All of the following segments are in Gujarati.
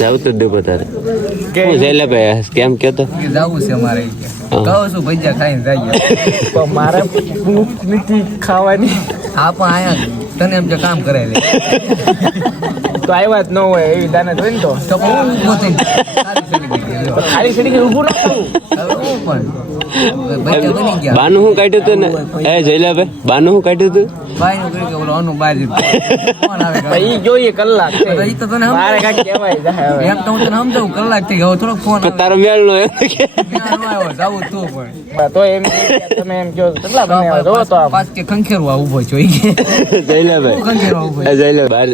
જાવ તો દે તારે હું જઈ લે ભાઈ કેમ કે તો જાવું છે અમારે કહું છું ભજીયા ખાઈને જઈએ તો મારે ભૂખ નથી ખાવાની. હા પણ આયા તને એમ જે કામ કરે લે તો આવ્યા જ ન હોય એવી દાનત હોય ને તો હું ઊભો થઈને ખાલી સડી ઊભું ન થવું. પણ ભજીયા બની ગયા. બાનું હું કાઢ્યું તું ને એ જઈલા ભાઈ બાનું હું કાઢ્યું તું ભાઈ નું કર્યું કે ઓલો અનુ બાજી કોણ આવે ઈ જોઈએ કલાક છે. ઈ તો તને મારે કાંઈ કહેવાય જાય એમ તો હું તને સમજાવું કલાક થઈ ગયો થોડોક ફોન તારો મેળ નો આવ્યો જાવું તું પણ તો એમ તમે એમ કહો કેટલા બનાવ્યા જો તો આમ પાછ કે ખંખેરવા ઊભો છો ઈ જઈલા ભાઈ ખંખેરવા ઊભો જઈલા બાર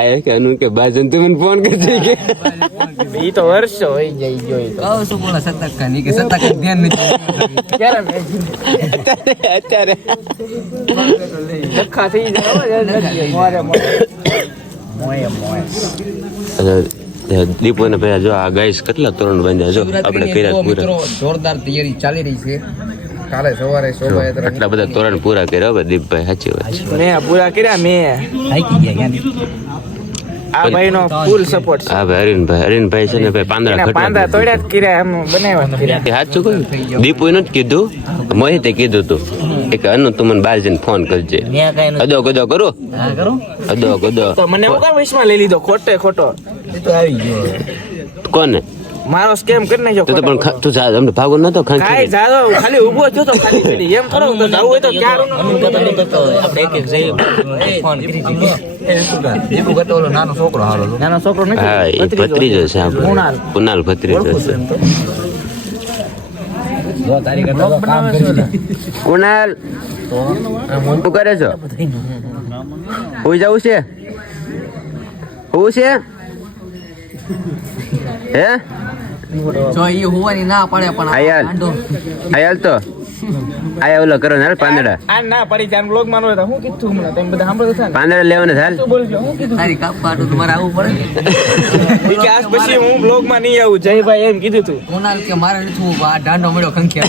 આયા કે અનુ કે બાજન તું મને ફોન કરજે કે ઈ તો વર્ષો હોય જાય જોઈ તો કહું છું બોલા સત્તક ની કે સત્તક ધ્યાન નથી ક્યારે મેં અત્યારે લખા થઈ જાય મોરે દીપો ને ભાઈ જો આ ગાઈસ કેટલા તોરણ બાંધ્યા જો આપણે કર્યા પૂરા જોરદાર તૈયારી ચાલી રહી છે કાલે સવારે શોભાયાત્રા આટલા બધા તોરણ પૂરા કર્યા હવે દીપભાઈ સાચી વાત છે મેં પૂરા કર્યા મેં થાકી ગયા આ ભાઈ નો ફૂલ સપોર્ટ છે. હા ભાઈ હરીનભાઈ છે ને ભાઈ પાંદડા પાંદડા તોડ્યા જ કર્યા એમ બનાવ્યા જ કર્યા. સાચું કહ્યું દીપુ નથી કીધું મોહિતે કીધું તું એક અનુ તું મને બહાર જઈને ફોન કરજે અદો ગદો કરો હા કરો અદો ગદો તો મને હું કામ વિશ્વાસ લઈ લીધો ખોટે ખોટો એ તો આવી ગયો કોને મારો સ્કેમ કરી નાખ્યો તું તો પણ તું જા અમને ભાગો નતો કાઈ ખાંખી જાદો ખાલી ઊભો થયો તો ખાલી પડી એમ કરો તો જાવું હોય તો ક્યારે આપણે એક એક જઈ ફોન કરી દીધો દીપુ કતો ઓલો નાનો છોકરો હાલો નાનો છોકરો નથી હા એ ભત્રીજો છે આપણો કુનાલ ભત્રીજો છે જો તારી કરતા કામ કરી કુનાલ શું કરે છો હું જવું છે હું છે હે જો ઈ હોવાની ના પડે પણ આયાલ આયાલ તો આયા ઓલો કરો ને હાલ પાંદડા આ ના પડી જાન બ્લોગ માં નહોતા હું કીધું હમણાં તમે બધા સાંભળો છો ને પાંદડા લેવાના હાલ શું બોલજો હું કીધું તારી કાપ કાઢું તમારે આવવું પડે કે આજ પછી હું બ્લોગ માં નહીં આવું જયભાઈ એમ કીધું તું કોનાલ કે મારે નથી આ ડાંડો મળ્યો ખંખેર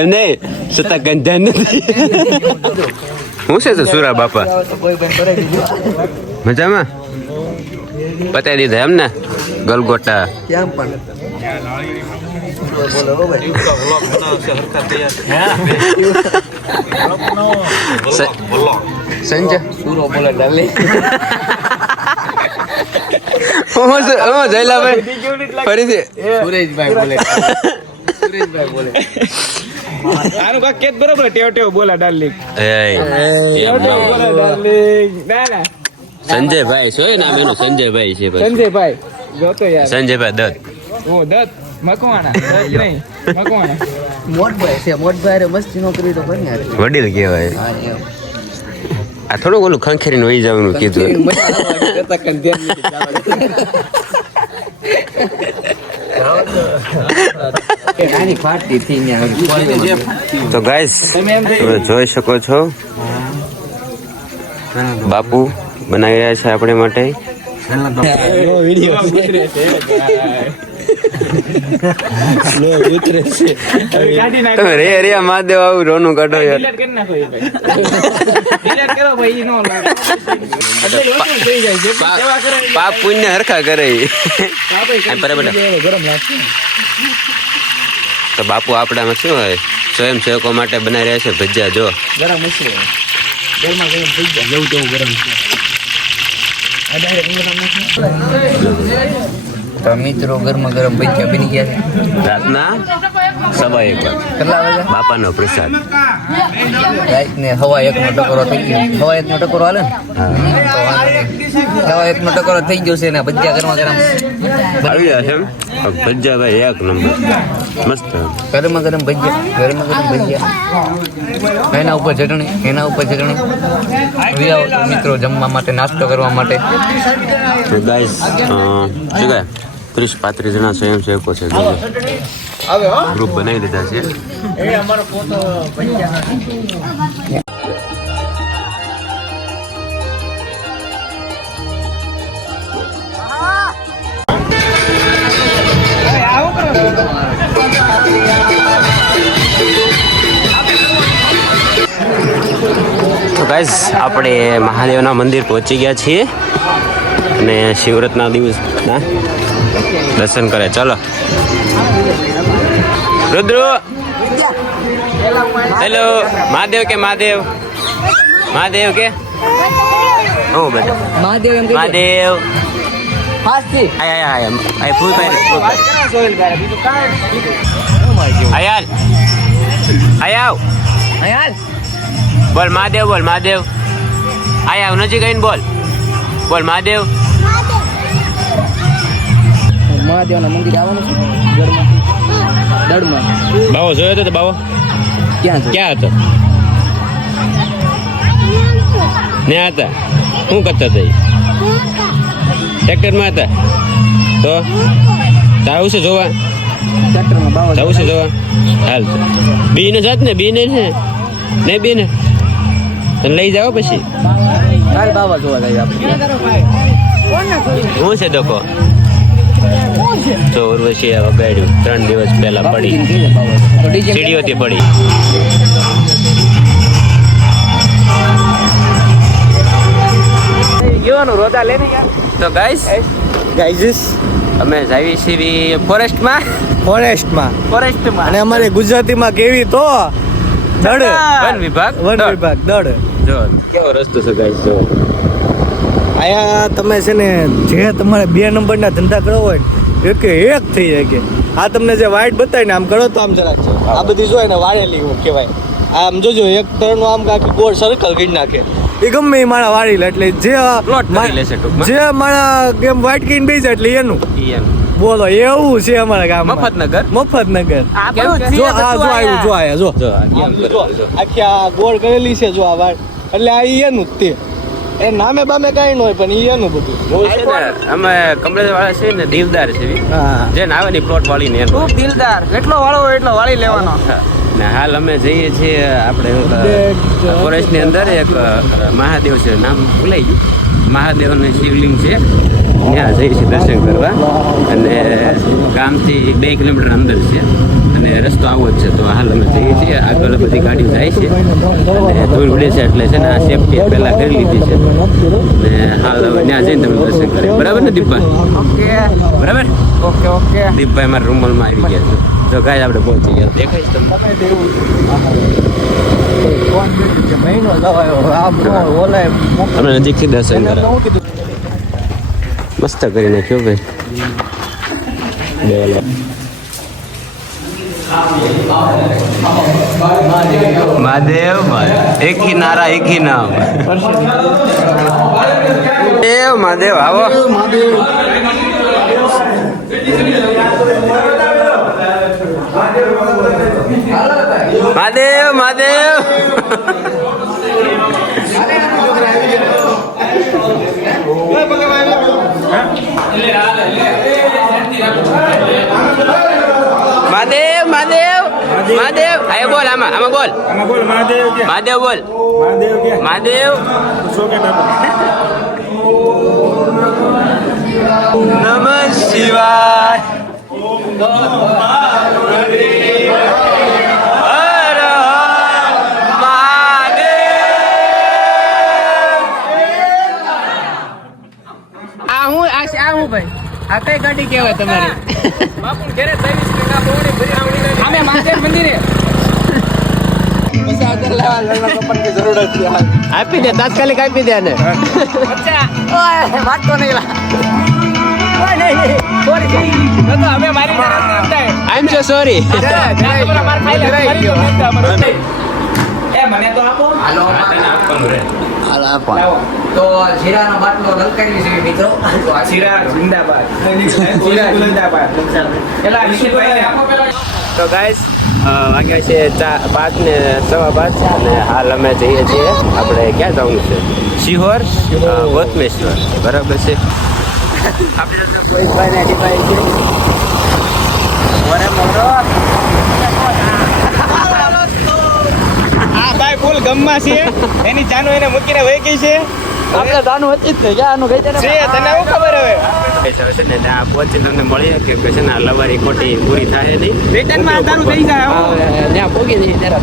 એમ નહીં સતા ગંધા નથી હું છે તો સુરા બાપા મજામાં પતાવી દીધા એમ ને ગલગોટા કેમ પણ સંજય સુરો બોલે ડાલે હું જયલાભાઈ ફરીથી સુરેશભાઈ બોલે સુરેશભાઈ બોલે આનું કાક કેત બરોબર ટેવ ટેવ બોલા ડાર્લિંગ એમ બોલા ડાર્લિંગ ના ના સંજયભાઈ સોય નામ એનું સંજયભાઈ છે પછી. સંજયભાઈ જોતો યાર સંજયભાઈ દત્ત ઓ દત્ત મકવાણા દત્ત નહીં મકવાણા મોટભાઈ છે મોટભાઈ રે મસ્તી નોકરી તો બની યાર વડીલ કહેવાય હા એમ આ થોડું ઓલું ખંખેરીને વહી જવાનું કીધું નાની ફાટી થઈ ગયા તો ગાઈસ તમે જોઈ શકો છો બાપુ બનાવી રહ્યા છે આપણે માટે તમે રે રે મહાદેવ આવું રોનું કાઢો યાર પાપ પુણ્ય હરખા કરે તો બાપુ આપણામાં શું હોય સ્વયંસેવકો માટે બનાવી રહ્યા છે ભજીયા જો ગરમ હશે ગરમા ગરમ થઈ ગયા જેવું તેવું ગરમ તો મિત્રો ગરમા ગરમ ભજીયા બની ગયા રાતના 1:15 કેટલા વાગ્યા બાપાનો પ્રસાદ રાતને હવા એકનો ટકોરો થઈ ગયો હવા એકનો ટકોરો હાલે ને હવા એકનો ટકોરો થઈ ગયો છે ને ભજીયા ગરમા ગરમ આવી ગયા છે એમ ભજીયા ભાઈ એક નંબર મસ્ત ગરમા ગરમ ભજીયા એના ઉપર ચટણી મિત્રો જમવા માટે નાસ્તો કરવા માટે તો ગાઈસ શું કહે 30-35 જણા સ્વયંસેવકો છે ગ્રુપ બનાવી દીધા છે તો ગાઈસ આપણે મહાદેવના મંદિર પહોંચી ગયા છીએ અને શિવરાતના દિવસ ના દર્શન કરે. ચલો રુદ્ર, હેલો. મહાદેવ કે મહાદેવ, મહાદેવ કે ઓ બેટા મહાદેવ એમ મહાદેવ. ફાસ્ટી આય ફૂલ પાય આયાલ આયાવ હાલ બોલ મહાદેવ, બોલ મહાદેવ. આયાવ નજીક આવીને બોલ, બોલ મહાદેવ. મહાદેવના મંદિર આવવાનું છે દડમાં. બાવો જોયો તો બાવો ક્યાં છે? ક્યાં હતો? ને હતા શું કરતા હતા? ટ્રેક્ટરમાં હતા. તો આવું છે જોવા, ટ્રેક્ટરમાં બાવા જવું છે જોવા. હાલ બી ને જાત ને બી ને છે ને બી ને તને લઈ જાઓ પછી. કાલ બાવા જોવા જાય આપણે. શું છે દોકો? તો ઉર્વશી વગાડ્યું 3 દિવસ પહેલા પડી, તો ડીજે સીડીઓથી પડી. કેવાનું રોદા લે ને યાર. તો ગાઈઝ અમે જાવી છીએ ફોરેસ્ટમાં. ફોરેસ્ટમાં ફોરેસ્ટમાં અને અમારે ગુજરાતીમાં કેવી તો દડ વન વિભાગ. વન વિભાગ દડ. જો કેવો રસ્તો છે ગાઈઝ. જો અહીંયા તમે છે ને જે તમારે 2 નંબરના ધંધા કરવા હોય એક એક થઈ જાય કે આ તમને જે વાઇટ બતાવીને આમ કરો તો આમ જરાક છે. આ બધી જો ને વાળેલી કહેવાય. આમ જોજો એક તરનું આમ આખી ગોળ સર્કલ કરી નાખે એ ગમે એ માણા વાળી લે એટલે જે પ્લોટ કરી લેશે ટૂંકમાં. જે માણા કેમ વાઇટ કહીને બેસી જાય એટલે એનું ઈ એમ. બોલો એવું છે અમારા ગામમાં મફતનગર. મફતનગર. આપણું જો આ જો આવ્યું જો આયા જો જો આ કેમ કરે છે, જો. આખી આ ગોળ કરેલી છે જો આ વાળ એટલે આ ઈ એનું જ તે એ નામે બામે કાંઈ ન હોય પણ ઈ એનું બધું. હું છે ને અમે કમલેશ વાળા છે ને દીવદાર છે હા જે નાવે ની પ્લોટ વાળી ને એનું. ખૂબ દિલદાર, એટલો વાળો હોય એટલો વાળી લેવાનો. ને હાલ અમે જઈએ છીએ આપણે ફોરેસ્ટ ની અંદર એક મહાદેવ છે, નામ ભૂલાઈ ગયું. મહાદેવનું શિવલિંગ છે, ત્યાં જઈએ છીએ દર્શન કરવા. અને ગામથી 2 કિલોમીટર અંદર છે અને રસ્તો આવો જ છે. તો હાલ અમે જઈએ છીએ. આગળ બધી ગાડીઓ જાય છે અને ધૂળ ઉડે છે એટલે છે ને આ સેફટી પહેલા કરી લીધી છે. ને હાલ હવે ત્યાં જઈને તમે દર્શન કરીએ. બરાબર ને દીપભાઈ? ઓકે બરાબર. Okay okay. દીપભાઈ મારા રૂમમાં આવી ગયા છે. જો ગાય આપણે પહોંચી ગયા. દેખાય છે તમને? મહિનો જવાયો આમ ઓલાય અમે નજીકથી દર્શન કર્યા. મસ્ત કરી નાખ્યો ભાઈ. મહાદેવ એક ही नारा एक ही नाम. દેવ મહાદેવ આવો. મહાદેવ મહાદેવ. મહાદેવ મહાદેવ મહાદેવ. આયો બોલ આમાં આમાં બોલ. મહાદેવ બોલ. મહાદેવ નમઃ શિવાય. હર હર મહાદેવ. આ હું ભાઈ આ કઈ ગાડી કહેવાય તમારી? બાપુ ઘરે 23 મિનિટ બોડી ભરી આવડી અમે મહાદેવ મંદિરે આપી દે તાત્કાલિક આપી દે ને અચ્છા ઓય વાત તો નહીં લા ઓય નહીં સોરી તો અમે મારી આઈ એમ સો સોરી. માર ખાઈ લે એ મને તો આપો હાલો તો જીરાનો બાટલો લલકારી છે મિત્રો. તો આ શીરા જિંદાબાદ શીરા જિંદાબાદ એલા વિશેષભાઈ આપો પેલા. તો ગાઈસ વાગ્યા છે 5 ને 5:15 અને હાલ અમે જઈએ છીએ આપણે ક્યાં જવાનું છે? શિહોર ગોતમેશ્વર. બરાબર છે. આપણે તો કોઈ ભાઈ ને હરીભાઈ છે. મોરે મોરો. આ ભાઈ ફૂલ ગમમાં છે એની જાનો એને મૂકીને વહી ગઈ છે. આપણે જાનું હતી જ ને આનું ગઈ છે તને શું ખબર હવે? છે ને ત્યાં પહોંચી તમને મળીએ કે છે ને આ લવારી ખોટી પૂરી થાય નહીં. રિટર્નમાં તારું થઈ જાય હો. ત્યાં પોગી જઈએ ત્યારે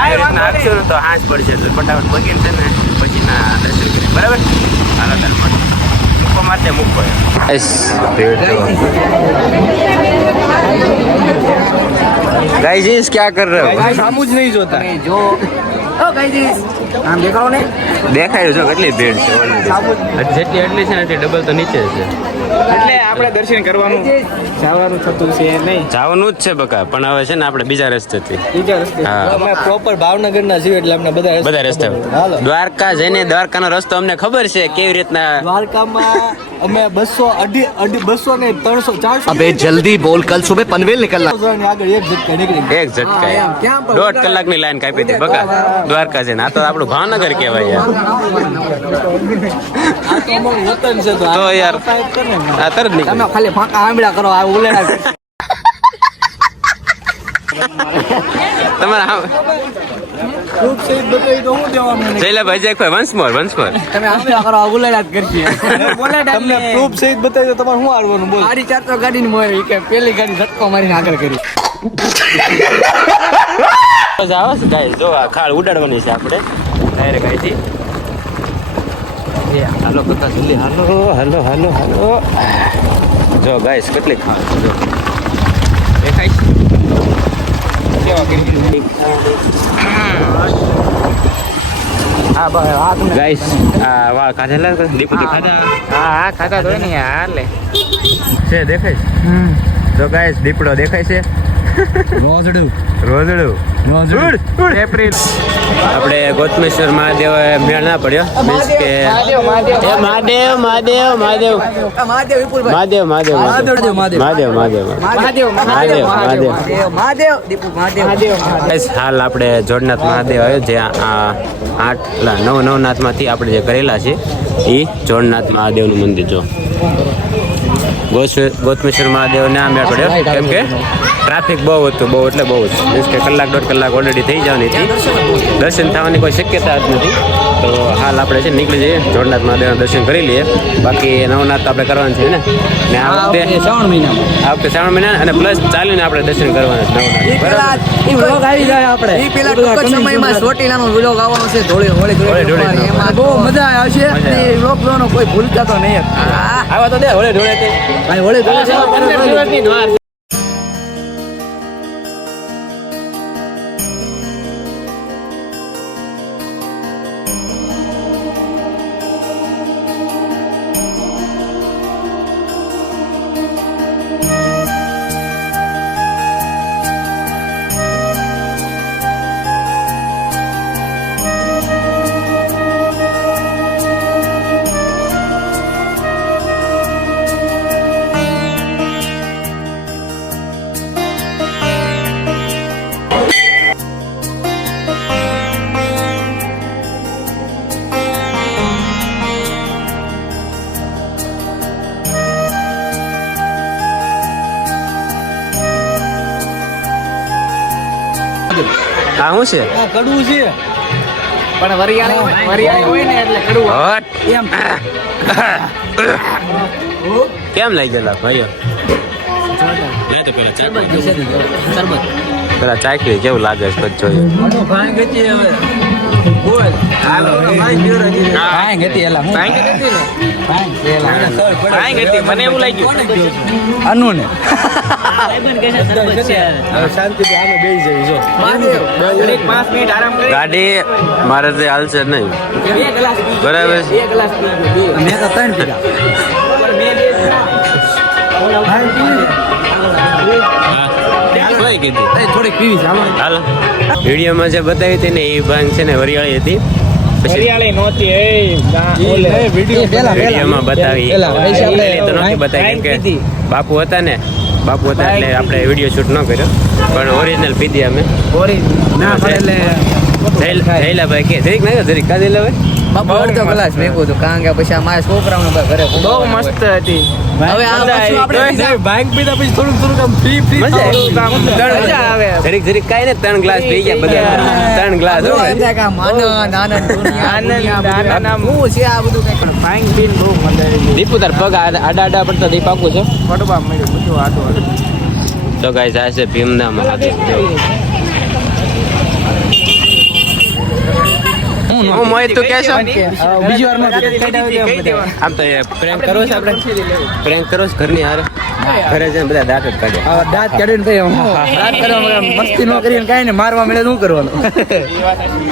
આ રીતના આપશો ને તો હાથ પડશે એટલે ફટાફટ પગીને છે ને પછી ના દર્શન કરીએ. બરાબર? હાલો તાર માટે. મૂકો લોકો માટે મૂકો ગાઈઝ क्या कर रहे हो? સામું જ નહીં જોતા. જો ઓ ગાઈઝ આમ દેખાડો ને. દેખાય જો કેટલી ભીડ છે already. જેટલી એટલી છે ને એટલી ડબલ તો નીચે છે. એટલે આપણે દર્શન કરવાનું જવાનું થતું છે નહીં. જવાનું જ છે બકા, પણ હવે છે ને આપણે બીજા રસ્તેથી. બીજા રસ્તે હા અમે પ્રોપર ભાવનગરના છીએ એટલે અમને બધા રસ્તે હાલો. દ્વારકા જઈને દ્વારકાનો રસ્તો અમને ખબર છે કેવી રીતના. દ્વારકામાં અમે 200 ને 300 400 अबे जल्दी बोल, कल सुबह पनवेल निकलना। ની આગળ એક ઝટકા નીકળી એક ઝટકા 1.5 કલાકની લાઈન કાપી હતી બકા દ્વારકા જઈને. આ તો આપણું ભાવનગર કહેવાય યાર. આ તો અમારું વતન છે તો યાર આ તરત તમે નીકળી. ખાલી ફાંકા આંબળા કરો આ ઉલેડા. તમારા ખૂબ સહિત બતાવી તો હું દેવાનું જયલાભાઈ એક વન્સ મોર તમે આંબળા કરો આ ઉલેડા જ કરશે. તમને પ્રૂફ સહિત બતાવી તો તમારે શું હારવાનું બોલ. મારી 400 ગાડી ની મોય કે પેલી ગાડી ઝટકો મારીને આગળ કરી. આવે છે ગાઈસ, જો આ ખાળ ઉડાડવાની છે આપણે ડાયરેક્ટ અહીંથી. હાલો કકા જલ્દી હાલો. જો ગાઈસ કેટલી ખાળ છે જો. દેખાય છે કેવા કરી. હા બસ આ તમે ગાઈસ આ વાળ કાઢેલા દીપુથી ખાધા હા ખાતા તો ને યાર લે. છે દેખાય છે. જો ગાઈસ દીપડો દેખાય છે. રોજડું એપ્રિલ આપણે ગોતમેશ્વર મહાદેવ મેળ ના પડ્યો મીન્સ કે એ મહાદેવ Guys, હાલ આપણે જોડનાથ મહાદેવ આવ્યો જ્યાં આ 9 નાથમાંથી આપણે જે કરેલા છે એ જોડનાથ મહાદેવનું મંદિર જો. ગોતમેશ્વર મહાદેવ ના મેળ પડ્યો કેમ કે ટ્રાફિક બહુ હતું, બહુ એટલે બહુ જ મીન્સ કે 1-1.5 કલાક ઓલરેડી થઈ જવાની હતી. દર્શન થવાની કોઈ શક્યતા જ નથી. તો હાલ આપણે છે નીકળી જઈએ જોડનાથ મહાદેવના દર્શન કરી લઈએ. બાકી નવનાથ આપણે કરવાનું છે ને આ વખતે શ્રાવણ મહિના અને પ્લસ ચાલીને આપણે દર્શન કરવાના છે નવનાથ. બહુ મજા આવશે. વ્લોગ જોવાનો કોઈ ભૂલતા તો નહીં. આવા તો દે હોળે ઢોળે આ શું છે? કડવું છે પણ વરિયાળી હોય ને એટલે કડવું એમ. કેમ લઈ ગયેલા ભાઈઓ? પેલા ચાખ્યું કેવું લાગે છે બધું જોયું. મને એવું લાગ્યું આનું ને શાંતિથી આમે બેસી જઈ જો. 5 મિનિટ આરામ કરી ગાડી મારે તે હાલશે નહીં 2 ગ્લાસ બરાબર છે. 2 ગ્લાસ પીધો. મેં તો 3 પીધા. કઈ કીધું થોડીક પીવી ચાલો. હાલો વિડીયોમાં જે બતાવી હતી ને એ ભાંગ છે ને વરિયાળી હતી. પછી વરિયાળી નહોતી વિડીયોમાં બતાવી પહેલી તો નહોતી બતાવી કેમ કે બાપુ હતા એટલે આપણે વિડીયો શૂટ ન કર્યો પણ ઓરિજિનલ પીધી અમે. ના એટલે જયલાભાઈ કે જરીક કાઢી લેવાય. બાપુ અડધો ગ્લાસ મેકું હતું કારણ કે પછી મારા છોકરાઓને ઘરે બહુ મસ્ત હતી. હવે આપણે બાઇક પીધા પછી થોડુંક આમ ફ્રી મજા આવે. જરીક કાંઈ ને 3 ગ્લાસ પી ગયા બધા. 3 ગ્લાસ દીપુ તાર પગ આડા પડતા દીપ આખું છે. તો ગાઈસ આ છે ભીમના મહાદેવ. હું મોહિત તું કહેશો બીજી વારમાં આમ તો પ્રેન્ક કરો છો આપણે પ્રેન્ક કરો છો ઘરની હારે ઘરે જઈને બધા દાંત જ કાઢે દાંત કાઢીને ભાઈ દાંત કરવા મસ્તી ન કરીને કાંઈ ને મારવા મળે શું કરવાનું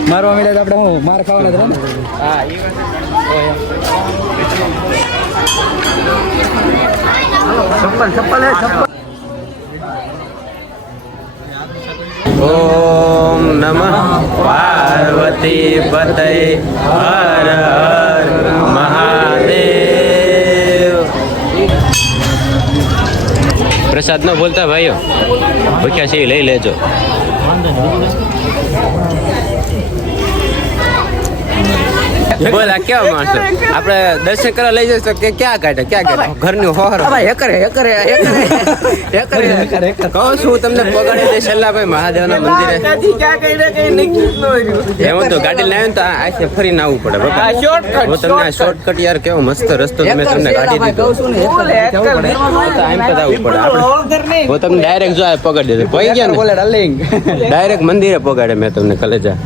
મારવા મળે તો આપણે હું માર ખાવાના ને હા એ ચપ્પલ ઓમ નમઃ પાર્વતી પતય હર હર મહાદેવ પ્રસાદ ન બોલતા ભાઈઓ ભૂખ્યા છે લઈ લેજો બોલ આ કેવા માણસો આપણે દર્શન કરવા લઈ જઈશું કે ક્યાં કાઢે ઘરની હોહર કહું છું તમને પગાડી દે શલ્લાભાઈ મહાદેવના મંદિરે એમ તો ગાડી લાવ્યો તો આખે ફરીને આવવું પડે બાપા હું તમને આ શોર્ટકટ યાર કેવો મસ્ત રસ્તો મેં તમને કાઢી દીધો આમ તો આવવું પડે આપણે હું તમને ડાયરેક્ટ જો આ પગાડી દીધો પડી ગયા ને ડાયરેક્ટ મંદિરે પગાડે મેં તમને કલેજા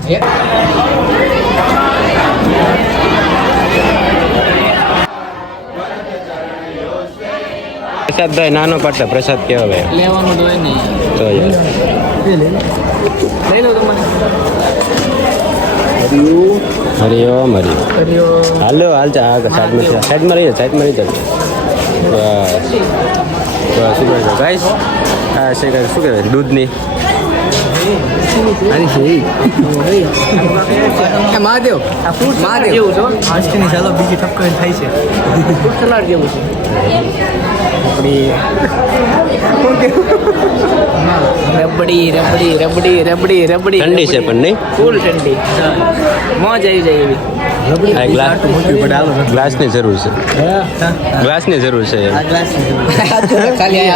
પ્રસાદભાઈ નાનો પાડતા પ્રસાદ કેવો ભાઈ લેવાનું તો નહીં તો યાર લઈ લો તમારે હરિઓમ હાલો હાલતા સાઈડમાં રહી જાય બસ શું કહે છે ગાઈસ હા શું કહેવાય દૂધની મહાદેવ જેવું છો આજની ચાલો બીજી ટક્કર થાય છે ફૂડ સલાડ જેવું છે રબડી ઠંડી છે પણ નહીં ફૂલ ઠંડી મોજ આવી જાય એવી ગ્લાસની જરૂર છે ગ્લાસની જરૂર છે ખાલી